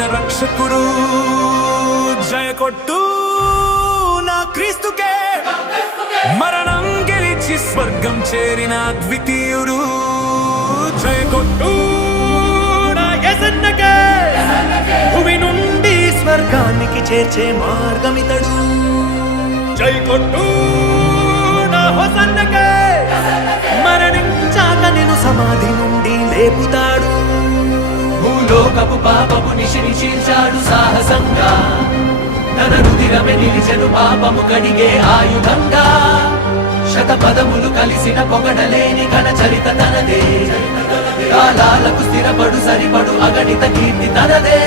పుట్టిన రక్షకుడు జయ కొట్టు నా క్రీస్తుకే మరణం గెలిచి స్వర్గం చేరిన ద్వితీయుడు జయ కొట్టు నా యేసన్నకే భూమి నుండి స్వర్గానికి చేర్చే మార్గమితడు జై కొట్టు నా హోసన్నకే మరణించాక నిన్ను సమాధి నుండి లేపుతాడు భూలోకపు పాపపు నిశిని చీల్చాడు సాహసంగా తన రుధిరమే నిలిచెను పాపము కడిగే ఆయుధంగా శతపదములు కలిసిన పొగడలేని ఘన చరిత తనదే కాలాలకు స్థిరపడు సరిపడు అగణిత కీర్తి తనదే